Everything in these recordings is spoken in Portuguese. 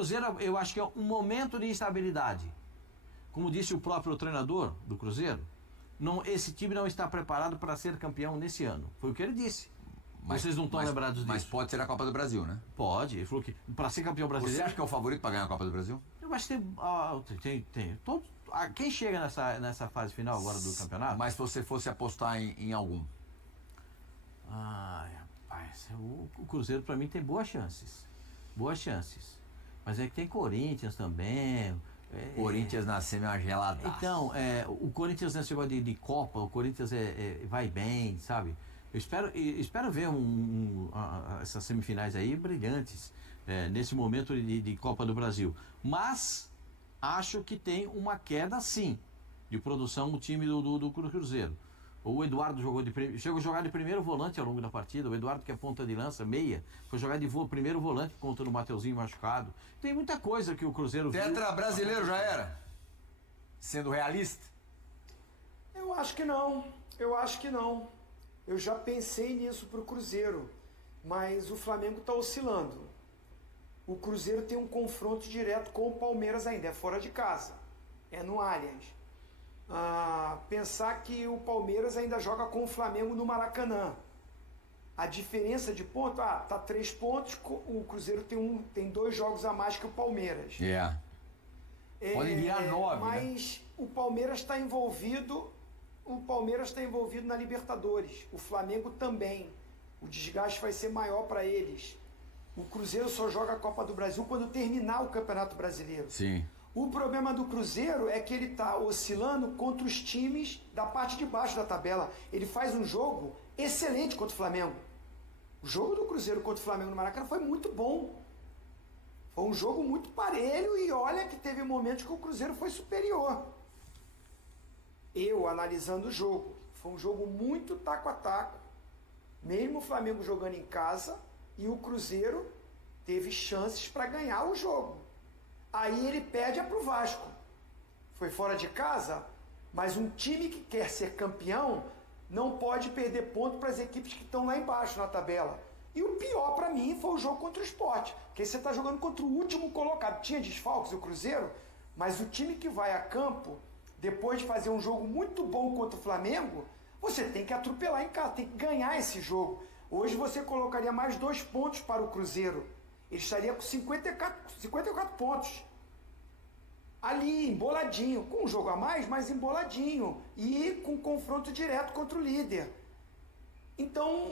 Cruzeiro, eu acho que é um momento de instabilidade. Como disse o próprio treinador do Cruzeiro, esse time não está preparado para ser campeão nesse ano. Foi o que ele disse. Mas vocês não estão lembrados disso. Mas pode ser a Copa do Brasil, né? Pode. Ele falou que para ser campeão brasileiro... Você acha que é o favorito para ganhar a Copa do Brasil? Eu acho que tem quem chega nessa fase final agora do campeonato? Mas se você fosse apostar em algum? Ai, rapaz, o Cruzeiro para mim tem boas chances. Boas chances. Mas é que tem Corinthians também. Corinthians na semi é uma gelada. Então, o Corinthians nesse negócio de Copa, o Corinthians vai bem, sabe? Eu espero ver essas semifinais aí brilhantes nesse momento de Copa do Brasil. Mas acho que tem uma queda sim de produção no time do Cruzeiro. O Eduardo chegou a jogar de primeiro volante ao longo da partida. O Eduardo, que é ponta de lança, meia, foi jogar de primeiro volante contra o Mateuzinho machucado. Tem muita coisa que o Cruzeiro Tetra brasileiro já era? Sendo realista? Eu acho que não. Eu já pensei nisso pro Cruzeiro, mas o Flamengo está oscilando. O Cruzeiro tem um confronto direto com o Palmeiras ainda, é fora de casa, é no Allianz. Pensar que o Palmeiras ainda joga com o Flamengo no Maracanã. A diferença de ponto, tá 3 pontos, o Cruzeiro tem 2 jogos a mais que o Palmeiras. Pode enviar 9, mas né? O Palmeiras está envolvido na Libertadores, o Flamengo também. O desgaste vai ser maior para eles. O Cruzeiro só joga a Copa do Brasil quando terminar o Campeonato Brasileiro. Sim. O problema do Cruzeiro é que ele está oscilando contra os times da parte de baixo da tabela. Ele faz um jogo excelente contra o Flamengo. O jogo do Cruzeiro contra o Flamengo no Maracanã foi muito bom. Foi um jogo muito parelho e olha que teve momentos que o Cruzeiro foi superior. Eu, analisando o jogo, foi um jogo muito taco a taco. Mesmo o Flamengo jogando em casa e o Cruzeiro teve chances para ganhar o jogo. Aí ele perde para o Vasco. Foi fora de casa, mas um time que quer ser campeão não pode perder ponto para as equipes que estão lá embaixo na tabela. E o pior para mim foi o jogo contra o Sport, porque você está jogando contra o último colocado. Tinha desfalques o Cruzeiro, mas o time que vai a campo, depois de fazer um jogo muito bom contra o Flamengo, você tem que atropelar em casa, tem que ganhar esse jogo. Hoje você colocaria mais 2 pontos para o Cruzeiro. Ele estaria com 54 pontos. Ali, emboladinho. Com um jogo a mais, mas emboladinho. E com confronto direto contra o líder. Então,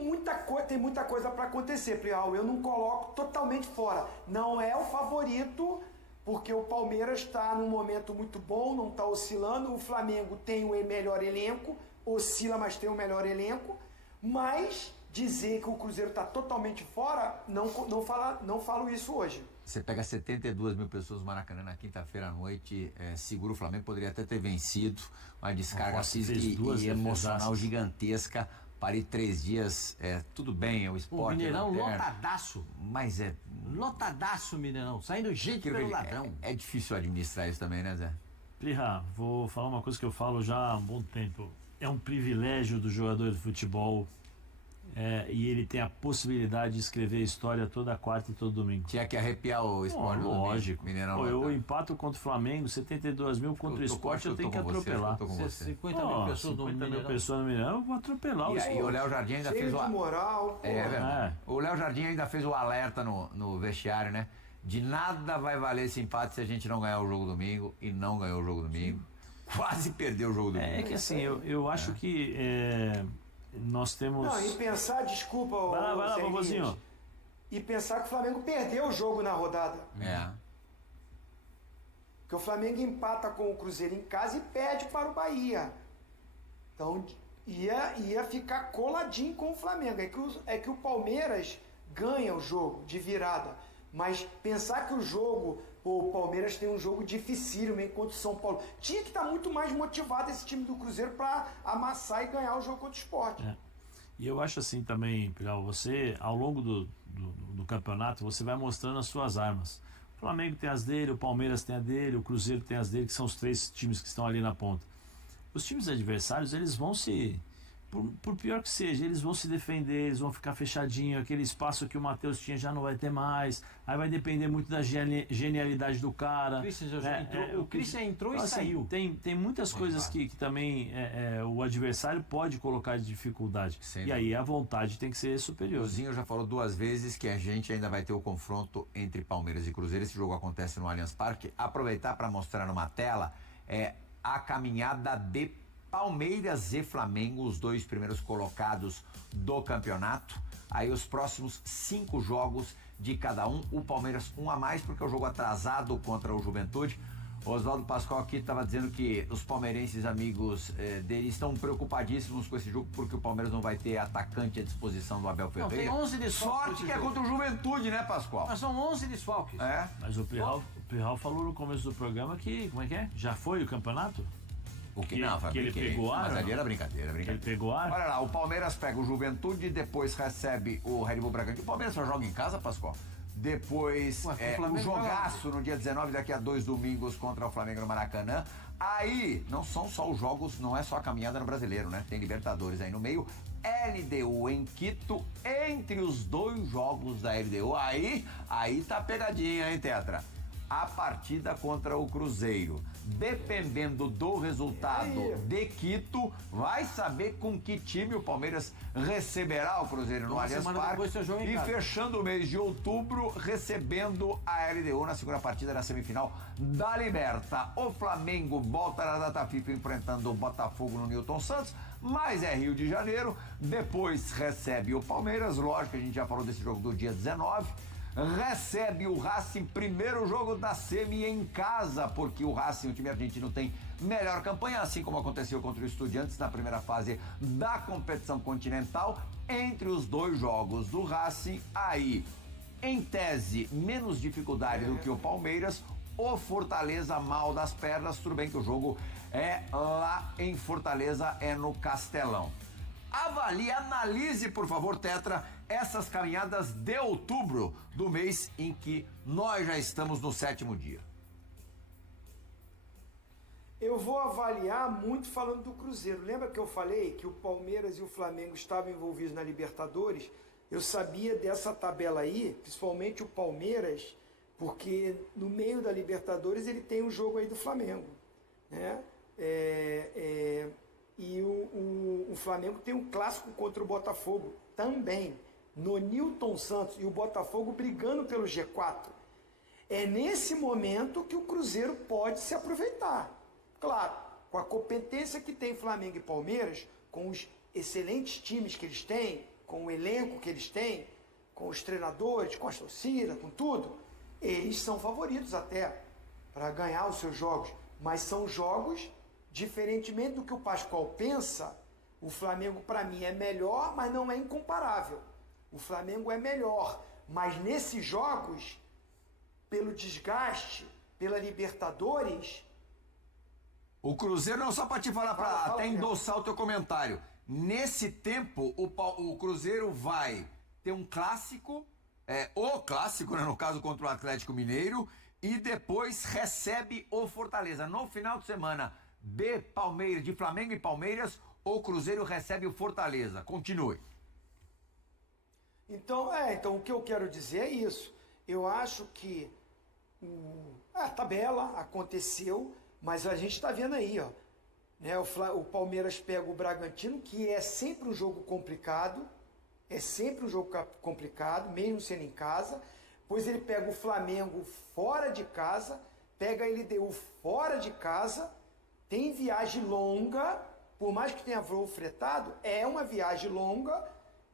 tem muita coisa para acontecer, Prial. Eu não coloco totalmente fora. Não é o favorito, porque o Palmeiras está num momento muito bom, não está oscilando. O Flamengo tem o melhor elenco, oscila, mas tem o melhor elenco. Mas dizer que o Cruzeiro está totalmente fora, não falo isso hoje. Você pega 72 mil pessoas no Maracanã na quinta-feira à noite, segura o Flamengo, poderia até ter vencido, uma descarga física e emocional gigantesca para ir 3 dias, tudo bem, é o esporte. O Mineirão lotadaço. Mas lotadaço, Mineirão, saindo gente pelo ladrão. É difícil administrar isso também, né, Zé? Plihá, vou falar uma coisa que eu falo já há um bom tempo. É um privilégio do jogador de futebol, e ele tem a possibilidade de escrever história toda quarta e todo domingo. Tinha que arrepiar o esporte. Lógico. Eu empato contra o Flamengo, 72 mil contra o esporte, eu tenho que atropelar. 50 mil pessoas no Mineirão, eu vou atropelar o esporte. E o Léo Jardim ainda fez o moral. O Léo Jardim ainda fez o alerta no vestiário, né? De nada vai valer esse empate se a gente não ganhar o jogo domingo, e não ganhou o jogo domingo. Quase perdeu o jogo domingo. É que assim, eu acho que nós temos... Não, e pensar, desculpa, vai lá, Bobozinho. E pensar que o Flamengo perdeu o jogo na rodada. Porque o Flamengo empata com o Cruzeiro em casa e perde para o Bahia. Então ia ficar coladinho com o Flamengo. É que o Palmeiras ganha o jogo de virada. Mas pensar que o Palmeiras tem um jogo dificílimo enquanto o São Paulo. Tinha que estar muito mais motivado esse time do Cruzeiro para amassar e ganhar o jogo contra o Sport. E eu acho assim também, Piral, você ao longo do campeonato você vai mostrando as suas armas. O Flamengo tem as dele, o Palmeiras tem a dele, o Cruzeiro tem as dele, que são os 3 times que estão ali na ponta. Os times adversários, eles vão se por pior que seja, eles vão se defender, eles vão ficar fechadinho, aquele espaço que o Matheus tinha já não vai ter mais, aí vai depender muito da genialidade do cara. O Christian entrou então, e saiu. Tem muitas coisas que também o adversário pode colocar de dificuldade. E aí a vontade tem que ser superior. O Zinho já falou 2 vezes que a gente ainda vai ter o confronto entre Palmeiras e Cruzeiro. Esse jogo acontece no Allianz Parque. Aproveitar para mostrar numa tela a caminhada de Palmeiras e Flamengo, os 2 primeiros colocados do campeonato. Aí os próximos 5 jogos de cada um. O Palmeiras 1 a mais, porque é o jogo atrasado contra o Juventude. O Oswaldo Pascoal aqui estava dizendo que os palmeirenses, amigos dele, estão preocupadíssimos com esse jogo, porque o Palmeiras não vai ter atacante à disposição do Abel Ferreira. Não, tem 11 desfalques. Sorte que é contra o Juventude, né, Pascoal? Mas são 11 desfalques. Mas o Pirral falou no começo do programa que, como é que é? Já foi o campeonato? O que não, que ele pegou ar? Mas ali era brincadeira. Ele pegou ar? Olha lá, o Palmeiras pega o Juventude e depois recebe o Red Bull Bragantino. O Palmeiras só joga em casa, Pascoal? Depois o jogaço no dia 19, daqui a 2 domingos, contra o Flamengo no Maracanã. Aí, não são só os jogos, não é só a caminhada no Brasileiro, né? Tem Libertadores aí no meio. LDU em Quito, entre os 2 jogos da LDU. Aí tá pegadinha, hein, Tetra? A partida contra o Cruzeiro. Dependendo do resultado de Quito, vai saber com que time o Palmeiras receberá o Cruzeiro no Allianz Parque. E fechando o mês de outubro, recebendo a LDU na segunda partida da semifinal da Liberta. O Flamengo volta na data FIFA enfrentando o Botafogo no Newton Santos, mas é Rio de Janeiro. Depois recebe o Palmeiras, lógico que a gente já falou desse jogo do dia 19. Recebe o Racing, primeiro jogo da semi em casa, porque o Racing, o time argentino, tem melhor campanha, assim como aconteceu contra o Estudiantes na primeira fase da competição continental. Entre os 2 jogos do Racing, aí, em tese, menos dificuldade do que o Palmeiras. O Fortaleza mal das pernas, tudo bem que o jogo é lá em Fortaleza, é no Castelão. Avalie, analise, por favor, Tetra, essas caminhadas de outubro, do mês em que nós já estamos no 7º dia. Eu vou avaliar muito falando do Cruzeiro. Lembra que eu falei que o Palmeiras e o Flamengo estavam envolvidos na Libertadores? Eu sabia dessa tabela aí, principalmente o Palmeiras, porque no meio da Libertadores ele tem um jogo aí do Flamengo, né? E o Flamengo tem um clássico contra o Botafogo também, no Newton Santos, e o Botafogo brigando pelo G4. É nesse momento que o Cruzeiro pode se aproveitar. Claro, com a competência que tem Flamengo e Palmeiras, com os excelentes times que eles têm, com o elenco que eles têm, com os treinadores, com a torcida, com tudo, eles são favoritos até para ganhar os seus jogos. Mas são jogos, diferentemente do que o Pascoal pensa, o Flamengo para mim é melhor, mas não é incomparável. O Flamengo é melhor, mas nesses jogos, pelo desgaste, pela Libertadores... O Cruzeiro, não, só para te falar, para até endossar o teu comentário. Nesse tempo, o Cruzeiro vai ter um clássico, o clássico, né, no caso contra o Atlético Mineiro, e depois recebe o Fortaleza. No final de semana de Flamengo e Palmeiras, o Cruzeiro recebe o Fortaleza. Continue. Então o que eu quero dizer é isso. Eu acho que a tabela aconteceu, mas a gente está vendo aí, ó, né, o Palmeiras pega o Bragantino, que é sempre um jogo complicado, mesmo sendo em casa. Depois ele pega o Flamengo fora de casa, pega a LDU fora de casa, tem viagem longa, por mais que tenha voo fretado, é uma viagem longa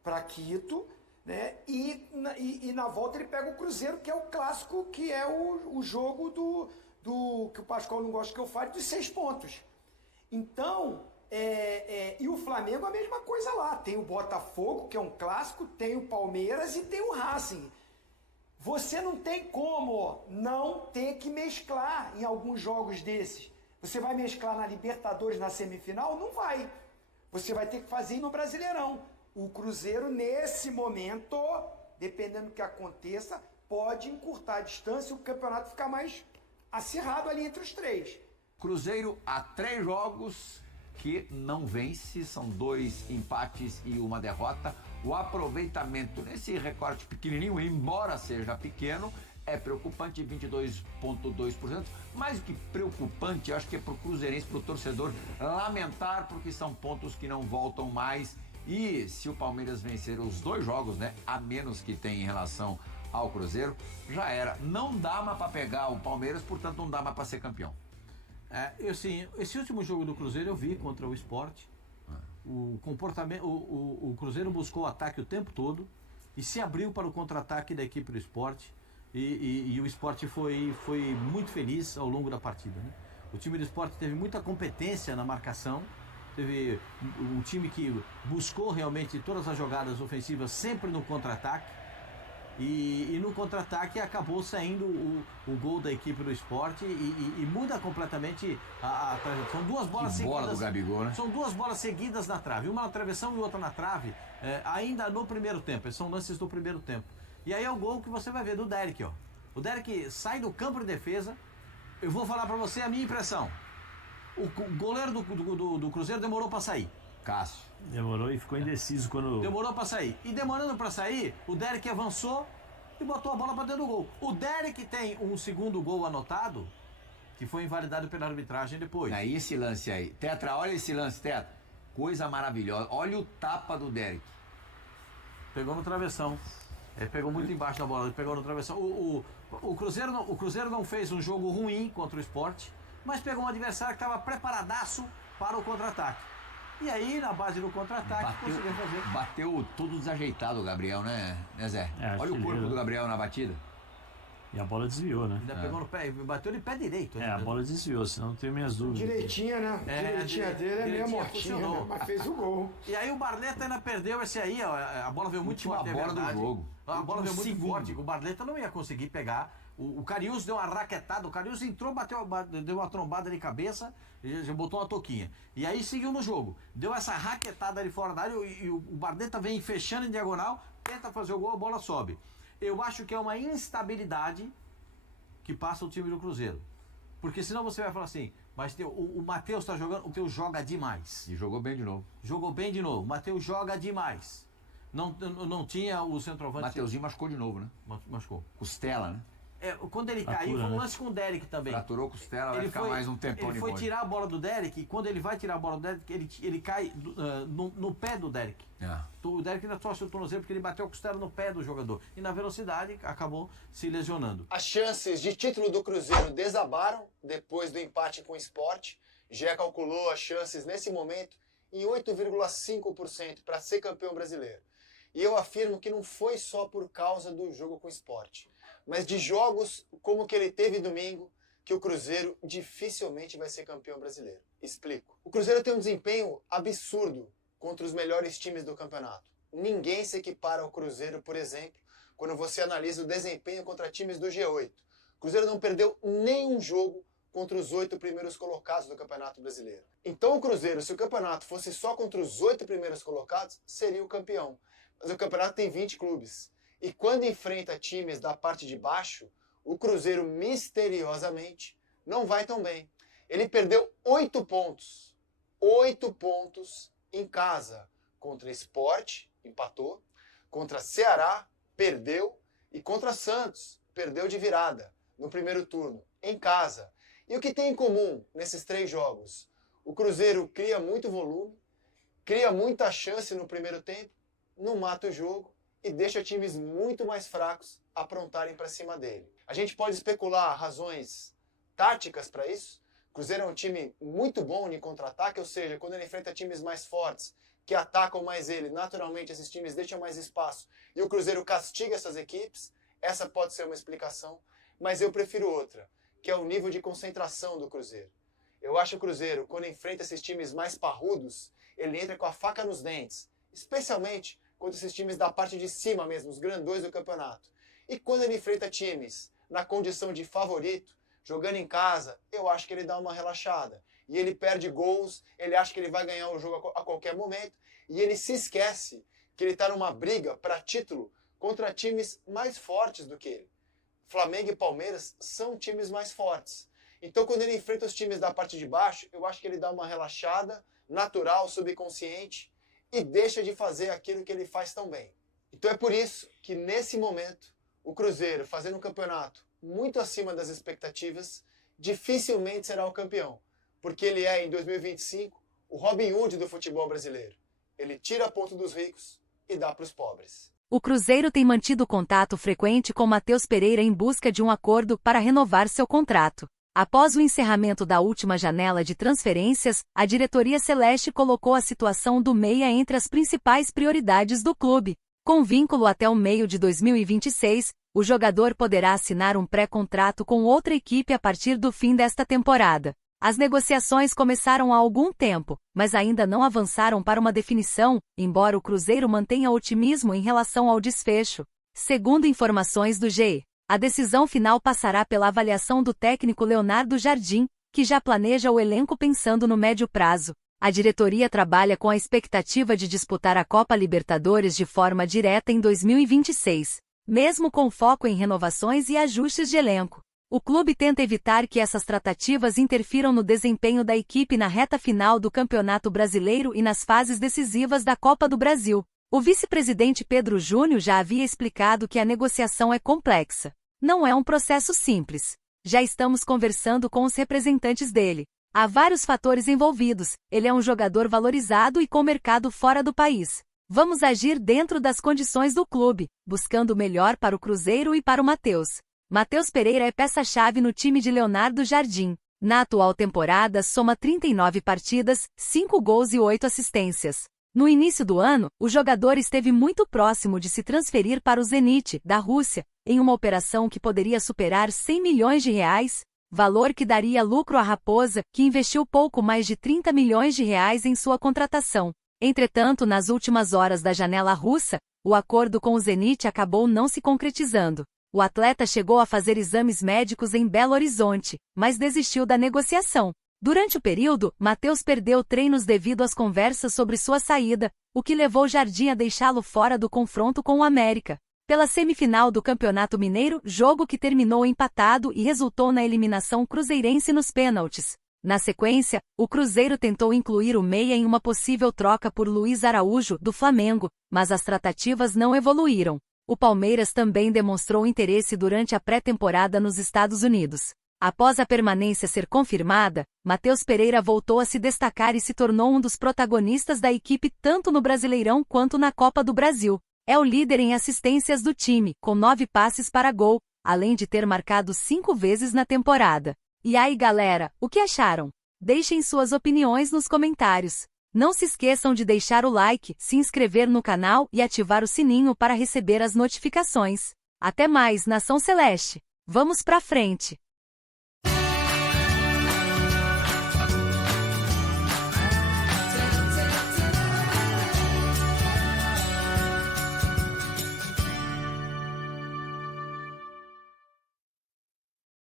para Quito, né? E na volta ele pega o Cruzeiro, que é o clássico, que é o jogo do que o Pascoal não gosta que eu fale, dos 6 pontos. Então, e o Flamengo a mesma coisa lá. Tem o Botafogo, que é um clássico, tem o Palmeiras e tem o Racing. Você não tem como não ter que mesclar em alguns jogos desses. Você vai mesclar na Libertadores, na semifinal? Não vai. Você vai ter que fazer no Brasileirão. O Cruzeiro, nesse momento, dependendo do que aconteça, pode encurtar a distância e o campeonato ficar mais acirrado ali entre os 3. Cruzeiro a 3 jogos que não vence, são 2 empates e 1 derrota. O aproveitamento nesse recorte pequenininho, embora seja pequeno, é preocupante, 22,2%. Mais do que preocupante, eu acho que é pro cruzeirense, pro torcedor lamentar, porque são pontos que não voltam mais. E se o Palmeiras vencer os 2 jogos, né, a menos que tem em relação ao Cruzeiro, já era. Não dá mais para pegar o Palmeiras, portanto não dá mais para ser campeão. Esse último jogo do Cruzeiro eu vi contra o Sport. O comportamento, o Cruzeiro buscou o ataque o tempo todo e se abriu para o contra-ataque da equipe do Sport. E o Sport foi muito feliz ao longo da partida, né? O time do Sport teve muita competência na marcação, teve um time que buscou realmente todas as jogadas ofensivas sempre no contra-ataque, e no contra-ataque acabou saindo o gol da equipe do Sport e muda completamente a trajetória. São 2 bolas seguidas. Bola do Gabigol, né? São 2 bolas seguidas na trave, uma na travessão e outra na trave, ainda no primeiro tempo. São lances do primeiro tempo. E aí é o gol que você vai ver do Derek, ó. O Derek sai do campo de defesa. Eu vou falar pra você a minha impressão. O goleiro do Cruzeiro demorou pra sair. Cássio. Demorou e ficou indeciso quando... Demorou pra sair. E demorando pra sair, o Derek avançou e botou a bola pra dentro do gol. O Derek tem um segundo gol anotado, que foi invalidado pela arbitragem depois. Aí esse lance aí. Tetra, olha esse lance, Tetra. Coisa maravilhosa. Olha o tapa do Derek. Pegou no travessão. Pegou muito embaixo da bola, pegou no travessão. O Cruzeiro não fez um jogo ruim contra o Sport, mas pegou um adversário que estava preparadaço para o contra-ataque. E aí, na base do contra-ataque, conseguiu fazer. Bateu tudo desajeitado o Gabriel, né Zé? Olha o corpo do Gabriel na batida. E a bola desviou, né? Ainda pegou no pé, bateu de pé direito. A bola desviou, senão não tenho minhas dúvidas. Direitinha, né? Direitinha dele é meio mortinha, né? Mas fez o gol. E aí o Barleta ainda perdeu esse aí, ó. A bola veio muito forte, a bola do jogo. A bola veio muito forte. O Barleta não ia conseguir pegar. O Cariús deu uma raquetada. O Cariús entrou, deu uma trombada de cabeça, já botou uma toquinha. E aí seguiu no jogo. Deu essa raquetada ali fora da área e o Barleta vem fechando em diagonal, tenta fazer o gol, a bola sobe. Eu acho que é uma instabilidade que passa o time do Cruzeiro. Porque senão você vai falar assim, mas o Matheus está jogando, o Matheus joga demais. E jogou bem de novo. Jogou bem de novo. O Matheus joga demais. Não tinha o centroavante. Mateuzinho machucou de novo, né? Machucou. Costela, né? Quando ele caiu, foi um lance com o Derek também. Fraturou costela, vai ficar mais um tempão de Ele foi tirar a bola do Derek e quando ele vai tirar a bola do Derek, ele cai no pé do Derek. O Derek ainda torce o tornozelo porque ele bateu a costela no pé do jogador. E na velocidade acabou se lesionando. As chances de título do Cruzeiro desabaram depois do empate com o Sport. Já calculou as chances nesse momento em 8,5% para ser campeão brasileiro. E eu afirmo que não foi só por causa do jogo com o Sport, mas de jogos como o que ele teve domingo, que o Cruzeiro dificilmente vai ser campeão brasileiro. Explico. O Cruzeiro tem um desempenho absurdo contra os melhores times do campeonato. Ninguém se equipara ao Cruzeiro, por exemplo, quando você analisa o desempenho contra times do G8. O Cruzeiro não perdeu nenhum jogo contra os 8 primeiros colocados do Campeonato Brasileiro. Então o Cruzeiro, se o campeonato fosse só contra os 8 primeiros colocados, seria o campeão. Mas o campeonato tem 20 clubes. E quando enfrenta times da parte de baixo, o Cruzeiro misteriosamente não vai tão bem. Ele perdeu 8 pontos. 8 pontos em casa. Contra Sport, empatou. Contra Ceará, perdeu. E contra Santos, perdeu de virada no primeiro turno, em casa. E o que tem em comum nesses 3 jogos? O Cruzeiro cria muito volume, cria muita chance no primeiro tempo, não mata o jogo e deixa times muito mais fracos aprontarem para cima dele. A gente pode especular razões táticas para isso. O Cruzeiro é um time muito bom em contra-ataque, ou seja, quando ele enfrenta times mais fortes, que atacam mais ele, naturalmente esses times deixam mais espaço e o Cruzeiro castiga essas equipes. Essa pode ser uma explicação, mas eu prefiro outra, que é o nível de concentração do Cruzeiro. Eu acho que o Cruzeiro, quando enfrenta esses times mais parrudos, ele entra com a faca nos dentes, especialmente contra esses times da parte de cima mesmo, os grandões do campeonato. E quando ele enfrenta times na condição de favorito, jogando em casa, eu acho que ele dá uma relaxada. E ele perde gols, ele acha que ele vai ganhar o jogo a qualquer momento, e ele se esquece que ele está numa briga para título contra times mais fortes do que ele. Flamengo e Palmeiras são times mais fortes. Então, quando ele enfrenta os times da parte de baixo, eu acho que ele dá uma relaxada, natural, subconsciente, e deixa de fazer aquilo que ele faz tão bem. Então é por isso que, nesse momento, o Cruzeiro, fazendo um campeonato muito acima das expectativas, dificilmente será o campeão, porque ele é, em 2025, o Robin Hood do futebol brasileiro. Ele tira ponto dos ricos e dá para os pobres. O Cruzeiro tem mantido contato frequente com Matheus Pereira em busca de um acordo para renovar seu contrato. Após o encerramento da última janela de transferências, a diretoria celeste colocou a situação do meia entre as principais prioridades do clube. Com vínculo até o meio de 2026, o jogador poderá assinar um pré-contrato com outra equipe a partir do fim desta temporada. As negociações começaram há algum tempo, mas ainda não avançaram para uma definição, embora o Cruzeiro mantenha otimismo em relação ao desfecho. Segundo informações do GE, a decisão final passará pela avaliação do técnico Leonardo Jardim, que já planeja o elenco pensando no médio prazo. A diretoria trabalha com a expectativa de disputar a Copa Libertadores de forma direta em 2026, mesmo com foco em renovações e ajustes de elenco. O clube tenta evitar que essas tratativas interfiram no desempenho da equipe na reta final do Campeonato Brasileiro e nas fases decisivas da Copa do Brasil. O vice-presidente Pedro Júnior já havia explicado que a negociação é complexa. Não é um processo simples. Já estamos conversando com os representantes dele. Há vários fatores envolvidos. Ele é um jogador valorizado e com mercado fora do país. Vamos agir dentro das condições do clube, buscando o melhor para o Cruzeiro e para o Matheus. Matheus Pereira é peça-chave no time de Leonardo Jardim. Na atual temporada, soma 39 partidas, 5 gols e 8 assistências. No início do ano, o jogador esteve muito próximo de se transferir para o Zenit, da Rússia, em uma operação que poderia superar 100 milhões de reais, valor que daria lucro à Raposa, que investiu pouco mais de 30 milhões de reais em sua contratação. Entretanto, nas últimas horas da janela russa, o acordo com o Zenit acabou não se concretizando. O atleta chegou a fazer exames médicos em Belo Horizonte, mas desistiu da negociação. Durante o período, Matheus perdeu treinos devido às conversas sobre sua saída, o que levou Jardim a deixá-lo fora do confronto com o América. Pela semifinal do Campeonato Mineiro, jogo que terminou empatado e resultou na eliminação cruzeirense nos pênaltis. Na sequência, o Cruzeiro tentou incluir o meia em uma possível troca por Luiz Araújo, do Flamengo, mas as tratativas não evoluíram. O Palmeiras também demonstrou interesse durante a pré-temporada nos Estados Unidos. Após a permanência ser confirmada, Matheus Pereira voltou a se destacar e se tornou um dos protagonistas da equipe tanto no Brasileirão quanto na Copa do Brasil. É o líder em assistências do time, com 9 passes para gol, além de ter marcado 5 vezes na temporada. E aí, galera, o que acharam? Deixem suas opiniões nos comentários. Não se esqueçam de deixar o like, se inscrever no canal e ativar o sininho para receber as notificações. Até mais, Nação Celeste! Vamos pra frente!